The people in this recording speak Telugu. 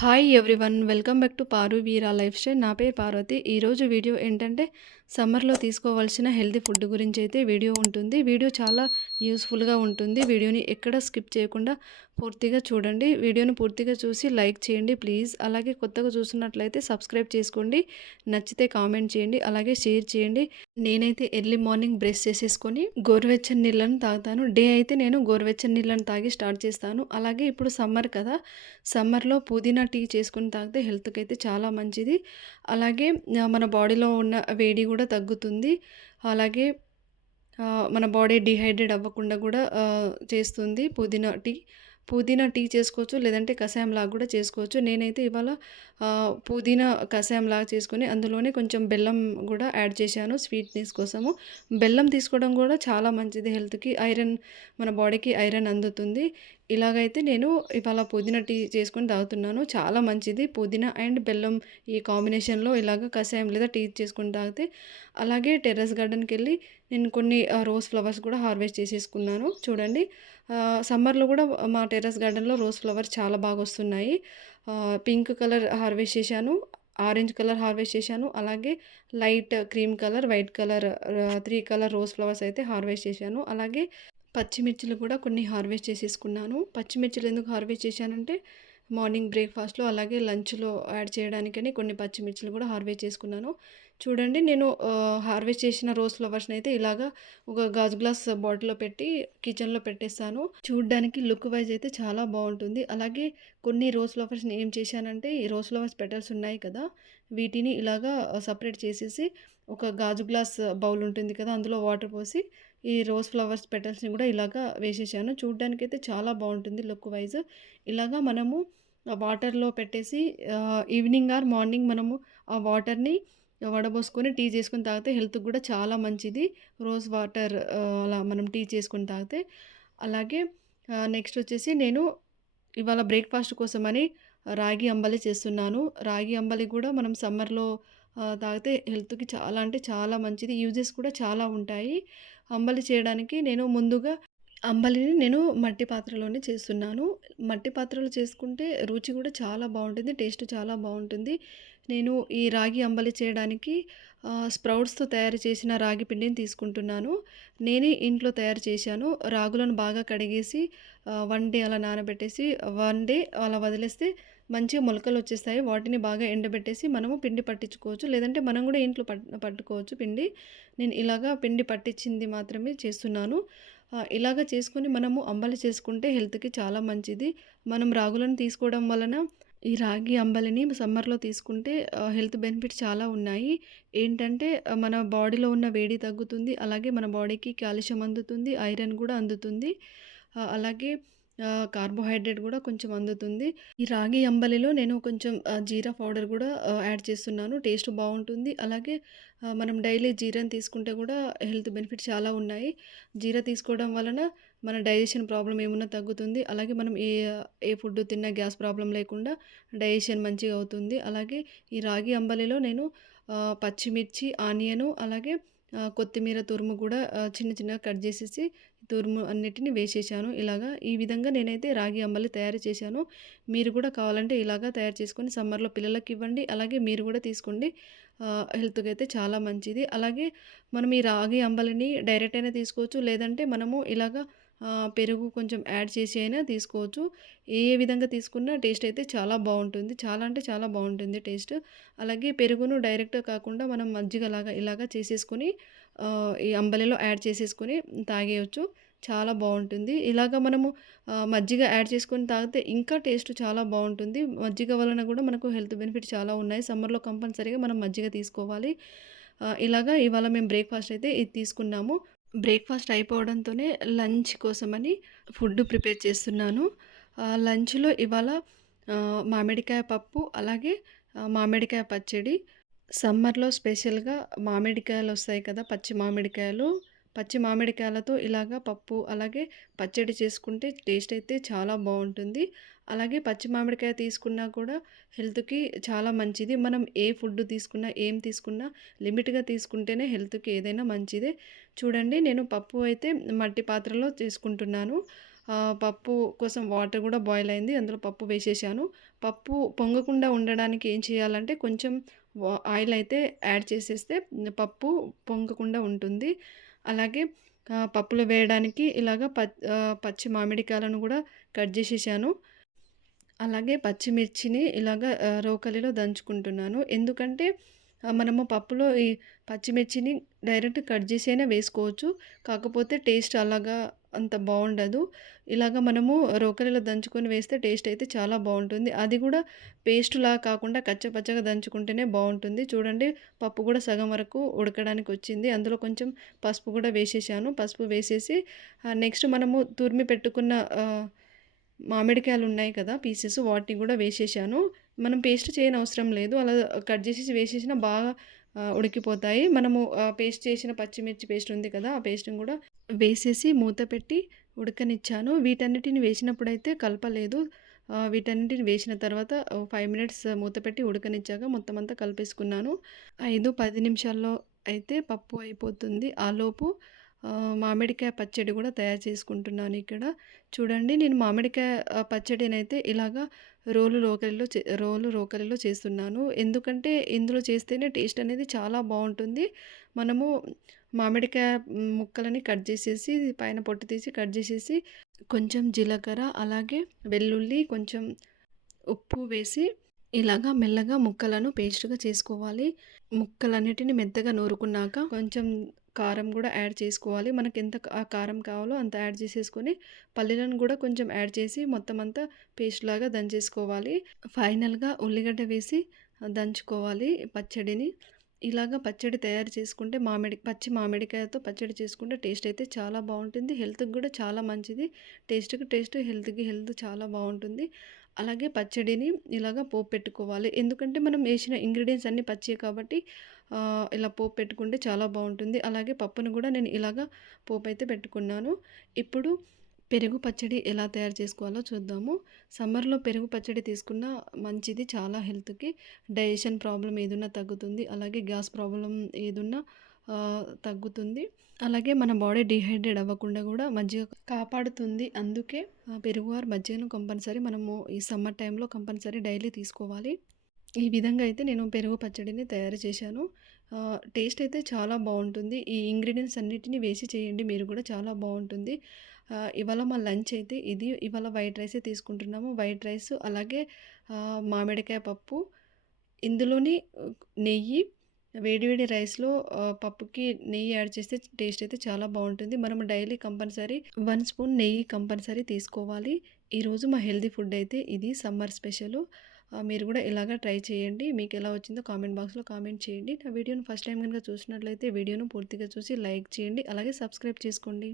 Hi everyone welcome back to Paru Veera lifestyle నా పేరు పార్వతి. ఈరోజు వీడియో ఏంటంటే సమ్మర్లో తీసుకోవాల్సిన హెల్తీ ఫుడ్ గురించి అయితే వీడియో ఉంటుంది. వీడియో చాలా యూస్ఫుల్గా ఉంటుంది. వీడియోని ఎక్కడ స్కిప్ చేయకుండా పూర్తిగా చూడండి. వీడియోని పూర్తిగా చూసి లైక్ చేయండి ప్లీజ్ అలాగే కొత్తగా చూసినట్లయితే సబ్స్క్రైబ్ చేసుకోండి. నచ్చితే కామెంట్ చేయండి. అలాగే షేర్ చేయండి. నేనైతే ఎర్లీ మార్నింగ్ బ్రష్ చేసేసుకొని గోరువెచ్చని నీళ్ళను తాగుతాను. డే అయితే నేను గోరువెచ్చని నీళ్ళను తాగి స్టార్ట్ చేస్తాను. అలాగే ఇప్పుడు సమ్మర్ కదా సమ్మర్లో పుదీనా టీ చేసుకుని తాగితే హెల్త్కి అయితే చాలా మంచిది. అలాగే మన బాడీలో ఉన్న వేడి కూడా తగ్గుతుంది. అలాగే మన బాడీ డిహైడ్రేట్ అవ్వకుండా కూడా చేస్తుంది పుదీనా టీ. పుదీనా టీ చేసుకోవచ్చు లేదంటే కషాయం లాగా కూడా చేసుకోవచ్చు. నేనైతే ఇవాళ పుదీనా కషాయం లాగా చేసుకొని అందులోనే కొంచెం బెల్లం కూడా యాడ్ చేశాను స్వీట్నెస్ కోసము. బెల్లం తీసుకోవడం కూడా చాలా మంచిది హెల్త్కి. ఐరన్ మన బాడీకి ఐరన్ అందుతుంది. ఇలాగైతే నేను ఇవాళ పుదీనా టీ చేసుకొని తాగుతున్నాను. చాలా మంచిది. పుదీనా అండ్ బెల్లం ఈ కాంబినేషన్లో ఇలాగ కషాయం లేదా టీ చేసుకొని తాగితే అలాగే టెర్రస్ గార్డెన్కి వెళ్ళి నేను కొన్ని రోజ్ ఫ్లవర్స్ కూడా హార్వెస్ట్ చేసేసుకున్నాను. చూడండి. సమ్మర్లో కూడా మా టెర్రస్ గార్డెన్లో రోజ్ ఫ్లవర్స్ చాలా బాగా వస్తున్నాయి. పింక్ కలర్ హార్వెస్ట్ చేశాను ఆరెంజ్ కలర్ హార్వెస్ట్ చేశాను అలాగే light cream colour white colour three colour rose flowers అయితే హార్వెస్ట్ చేశాను. అలాగే పచ్చిమిర్చిలు కూడా కొన్ని హార్వెస్ట్ చేసేసుకున్నాను. పచ్చిమిర్చిలు ఎందుకు హార్వెస్ట్ చేశానంటే మార్నింగ్ బ్రేక్ఫాస్ట్లో అలాగే లంచ్లో యాడ్ చేయడానికని కొన్ని పచ్చిమిర్చిలు కూడా హార్వెస్ట్ చేసుకున్నాను. చూడండి నేను హార్వెస్ట్ చేసిన రోజ్ ఫ్లవర్స్ని అయితే ఇలాగా ఒక గాజు గ్లాస్ బాటిల్లో పెట్టి కిచెన్లో పెట్టేస్తాను. చూడడానికి లుక్ వైజ్ అయితే చాలా బాగుంటుంది. అలాగే కొన్ని రోజ్ ఫ్లవర్స్ని ఏం చేశానంటే ఈ రోజ్ ఫ్లవర్స్ పెటల్స్ ఉన్నాయి కదా వీటిని ఇలాగా సపరేట్ చేసేసి ఒక గాజు గ్లాస్ బౌల్ ఉంటుంది కదా అందులో వాటర్ పోసి ఈ రోజ్ ఫ్లవర్స్ పెటల్స్ని కూడా ఇలాగా వేసేసాను. చూడ్డానికైతే చాలా బాగుంటుంది లుక్ వైజ్. ఇలాగా మనము వాటర్లో పెట్టేసి ఈవినింగ్ ఆర్ మార్నింగ్ మనము ఆ వాటర్ని వడబోసుకొని టీ చేసుకొని తాగితే హెల్త్కి కూడా చాలా మంచిది. రోజ్ వాటర్ అలా మనం టీ చేసుకొని తాగితే. అలాగే నెక్స్ట్ వచ్చేసి నేను ఇవాళ బ్రేక్ఫాస్ట్ కోసమని రాగి అంబలి చేస్తున్నాను. రాగి అంబలి కూడా మనం సమ్మర్లో తాగితే హెల్త్కి చాలా అంటే చాలా మంచిది. యూజెస్ కూడా చాలా ఉంటాయి. అంబలి చేయడానికి నేను ముందుగా అంబలిని నేను మట్టి పాత్రలోనే చేస్తున్నాను. మట్టి పాత్రలో చేసుకుంటే రుచి కూడా చాలా బాగుంటుంది టేస్ట్ చాలా బాగుంటుంది. నేను ఈ రాగి అంబలి చేయడానికి స్ప్రౌట్స్తో తయారు చేసిన రాగి పిండిని తీసుకుంటున్నాను. నేనే ఇంట్లో తయారు చేశాను. రాగులను బాగా కడిగేసి వన్ డే అలా నానబెట్టేసి వన్ డే అలా వదిలేస్తే మంచిగా మొలకలు వచ్చేస్తాయి. వాటిని బాగా ఎండబెట్టేసి మనము పిండి పట్టించుకోవచ్చు. లేదంటే మనం కూడా ఇంట్లో పట్టు పట్టుకోవచ్చు పిండి. నేను ఇలాగా పిండి పట్టించింది మాత్రమే చేస్తున్నాను. ఇలాగ చేసుకొని మనము అంబలి చేసుకుంటే హెల్త్కి చాలా మంచిది. మనం రాగులను తీసుకోవడం వలన ఈ రాగి అంబలిని సమ్మర్లో తీసుకుంటే హెల్త్ బెనిఫిట్స్ చాలా ఉన్నాయి. ఏంటంటే మన బాడీలో ఉన్న వేడి తగ్గుతుంది. అలాగే మన బాడీకి కాల్షియం అందుతుంది. ఐరన్ కూడా అందుతుంది. అలాగే కార్బోహైడ్రేట్ కూడా కొంచెం అందుతుంది. ఈ రాగి అంబలిలో నేను కొంచెం జీరా పౌడర్ కూడా యాడ్ చేస్తున్నాను. టేస్ట్ బాగుంటుంది. అలాగే మనం డైలీ జీరాని తీసుకుంటే కూడా హెల్త్ బెనిఫిట్ చాలా ఉన్నాయి. జీరా తీసుకోవడం వలన మన డైజెషన్ ప్రాబ్లం ఏమన్నా తగ్గుతుంది. అలాగే మనం ఏ ఏ ఫుడ్ తిన్నా గ్యాస్ ప్రాబ్లం లేకుండా డైజెషన్ మంచిగా అవుతుంది. అలాగే ఈ రాగి అంబలిలో నేను పచ్చిమిర్చి ఆనియను అలాగే కొత్తిమీర తురుము కూడా చిన్న చిన్నగా కట్ చేసేసి తురుము అన్నిటిని వేసేసాను. ఇలాగా ఈ విధంగా నేనైతే రాగి అంబలి తయారు చేశాను. మీరు కూడా కావాలంటే ఇలాగా తయారు చేసుకొని సమ్మర్లో పిల్లలకి ఇవ్వండి. అలాగే మీరు కూడా తీసుకోండి. హెల్త్కి అయితే చాలా మంచిది. అలాగే మనం ఈ రాగి అంబలిని డైరెక్ట్ అయినా తీసుకోవచ్చు. లేదంటే మనము ఇలాగా పెరుగు కొంచెం యాడ్ చేసి అయినా తీసుకోవచ్చు. ఏ ఏ విధంగా తీసుకున్నా టేస్ట్ అయితే చాలా బాగుంటుంది. చాలా అంటే చాలా బాగుంటుంది టేస్ట్. అలాగే పెరుగును డైరెక్ట్ కాకుండా మనం మజ్జిగలాగా ఇలాగా చేసేసుకొని ఈ అంబలిలో యాడ్ చేసేసుకొని తాగేయచ్చు. చాలా బాగుంటుంది. ఇలాగ మనము మజ్జిగ యాడ్ చేసుకొని తాగితే ఇంకా టేస్ట్ చాలా బాగుంటుంది. మజ్జిగ వలన కూడా మనకు హెల్త్ బెనిఫిట్ చాలా ఉన్నాయి. సమ్మర్లో కంపల్సరీగా మనం మజ్జిగ తీసుకోవాలి. ఇలాగా ఇవాళ మేము బ్రేక్ఫాస్ట్ అయితే ఇది తీసుకున్నాము. బ్రేక్ఫాస్ట్ అయిపోవడంతోనే లంచ్ కోసమని ఫుడ్ ప్రిపేర్ చేస్తున్నాను. లంచ్లో ఇవాళ మామిడికాయ పప్పు అలాగే మామిడికాయ పచ్చడి. సమ్మర్లో స్పెషల్గా మామిడికాయలు వస్తాయి కదా పచ్చి మామిడికాయలు. పచ్చి మామిడికాయలతో ఇలాగా పప్పు అలాగే పచ్చడి చేసుకుంటే టేస్ట్ అయితే చాలా బాగుంటుంది. అలాగే పచ్చి మామిడికాయ తీసుకున్నా కూడా హెల్త్కి చాలా మంచిది మనం ఏ ఫుడ్ తీసుకున్నా ఏం తీసుకున్నా లిమిట్గా తీసుకుంటేనే హెల్త్కి ఏదైనా మంచిదే చూడండి నేను పప్పు అయితే మట్టి పాత్రలో చేసుకుంటున్నాను పప్పు కోసం వాటర్ కూడా బాయిల్ అయింది. అందులో పప్పు వేసేసాను. పప్పు పొంగకుండా ఉండడానికి ఏం చేయాలంటే కొంచెం ఆయిల్ అయితే యాడ్ చేసేస్తే పప్పు పొంగకుండా ఉంటుంది. అలాగే పప్పులు వేయడానికి ఇలాగ ప పచ్చి మామిడికాయలను కూడా కట్ చేసేసాను. అలాగే పచ్చిమిర్చిని ఇలాగ రోకలిలో దంచుకుంటున్నాను. ఎందుకంటే మనము పప్పులో ఈ పచ్చిమిర్చిని డైరెక్ట్ కట్ చేసి అయినా వేసుకోవచ్చు. కాకపోతే టేస్ట్ అలాగా అంత బాగుండదు ఇలాగ మనము రోకలిలో దంచుకొని వేస్తే టేస్ట్ అయితే చాలా బాగుంటుంది అది కూడా పేస్ట్‌లా కాకుండా కచ్చపచ్చగా దంచుకుంటేనే బాగుంటుంది చూడండి పప్పు కూడా సగం వరకు ఉడకడానికి వచ్చింది. అందులో కొంచెం పసుపు కూడా వేసేసాను. పసుపు వేసేసి నెక్స్ట్ మనము తురిమి పెట్టుకున్న మామిడికాయలు ఉన్నాయి కదా! పీసెస్ వాటిని కూడా వేసేసాను. మనం పేస్ట్ చేయనవసరం లేదు. అలా కట్ చేసేసి వేసేసినా బాగా ఉడికిపోతాయి. మనము పేస్ట్ చేసిన పచ్చిమిర్చి పేస్ట్ ఉంది కదా! ఆ పేస్ట్‌ని కూడా వేసేసి మూత పెట్టి ఉడకనిచ్చాను. వీటన్నిటిని వేసినప్పుడైతే కలపలేదు. వీటన్నిటిని వేసిన తర్వాత ఫైవ్ మినిట్స్ మూత పెట్టి ఉడకనిచ్చాక మొత్తం అంతా కలిపేసుకున్నాను. 5, 10 నిమిషాల్లో అయితే పప్పు అయిపోతుంది. ఆలోపు మామిడికాయ పచ్చడి కూడా తయారు చేసుకుంటున్నాను ఇక్కడ. చూడండి నేను మామిడికాయ పచ్చడినైతే ఇలాగా రోలు రోకలిలో చే రోలు రోకలిలో చేస్తున్నాను. ఎందుకంటే ఇందులో చేస్తేనే టేస్ట్ అనేది చాలా బాగుంటుంది మనము మామిడికాయ ముక్కలని కట్ చేసేసి పైన పొట్టు తీసి కట్ చేసేసి కొంచెం జీలకర్ర, అలాగే వెల్లుల్లి, కొంచెం ఉప్పు వేసి ఇలాగా మెల్లగా ముక్కలను పేస్ట్‌గా చేసుకోవాలి. ముక్కలన్నిటిని మెత్తగా నూరుకున్నాక కొంచెం కారం కూడా యాడ్ చేసుకోవాలి. మనకి ఎంత కారం కావాలో అంత యాడ్ చేసేసుకొని పల్లీలను కూడా కొంచెం యాడ్ చేసి మొత్తం అంతా పేస్ట్‌లాగా దంచేసుకోవాలి. ఫైనల్‌గా ఉల్లిగడ్డ వేసి దంచుకోవాలి పచ్చడిని. ఇలాగ పచ్చడి తయారు చేసుకుంటే మామిడి పచ్చి మామిడికాయతో పచ్చడి చేసుకుంటే టేస్ట్ అయితే చాలా బాగుంటుంది హెల్త్‌కి కూడా చాలా మంచిది. టేస్ట్‌కి టేస్ట్, హెల్త్‌కి హెల్త్ చాలా బాగుంటుంది అలాగే పచ్చడిని ఇలాగ పోపు పెట్టుకోవాలి. ఎందుకంటే మనం వేసిన ఇంగ్రీడియంట్స్ అన్నీ పచ్చి కాబట్టి ఇలా పోపు పెట్టుకుంటే చాలా బాగుంటుంది అలాగే పప్పును కూడా నేను ఇలాగ అయితే పెట్టుకున్నాను. ఇప్పుడు పెరుగు పచ్చడి ఎలా తయారు చేసుకోవాలో చూద్దాము. సమ్మర్‌లో పెరుగు పచ్చడి తీసుకున్న మంచిది చాలా హెల్త్‌కి. డైజెషన్ ప్రాబ్లం ఏదున్నా తగ్గుతుంది. అలాగే గ్యాస్ ప్రాబ్లం ఏదున్నా తగ్గుతుంది. అలాగే మన బాడీ డిహైడ్రేట్ అవ్వకుండా కూడా మజ్జిగ కాపాడుతుంది. అందుకే పెరుగువారు పెరుగు ఆర్ మజ్జిగను కంపల్సరీ మనము ఈ సమ్మర్ టైంలో కంపల్సరీ డైలీ తీసుకోవాలి. ఈ విధంగా అయితే నేను పెరుగు పచ్చడిని తయారు చేశాను. టేస్ట్ అయితే చాలా బాగుంటుంది ఈ ఇంగ్రీడియంట్స్ అన్నిటిని వేసి చేయండి మీరు కూడా చాలా బాగుంటుంది ఇవాళ మా లంచ్ అయితే ఇది. ఇవాళ వైట్ రైసే తీసుకుంటున్నాము. వైట్ రైస్ అలాగే మామిడికాయ పప్పు. ఇందులోని నెయ్యి వేడివేడి రైస్‌లో పప్పుకి నెయ్యి యాడ్ చేస్తే టేస్ట్ అయితే చాలా బాగుంటుంది మనం డైలీ కంపల్సరీ వన్ స్పూన్ నెయ్యి కంపల్సరీ తీసుకోవాలి. ఈరోజు మా హెల్తీ ఫుడ్ అయితే ఇది సమ్మర్ స్పెషలు. మీరు కూడా ఇలాగ ట్రై చేయండి. మీకు ఎలా వచ్చిందో కామెంట్ బాక్స్‌లో కామెంట్ చేయండి. నా వీడియోను ఫస్ట్ టైం కనుక చూసినట్లయితే వీడియోను పూర్తిగా చూసి లైక్ చేయండి. అలాగే సబ్స్క్రైబ్ చేసుకోండి.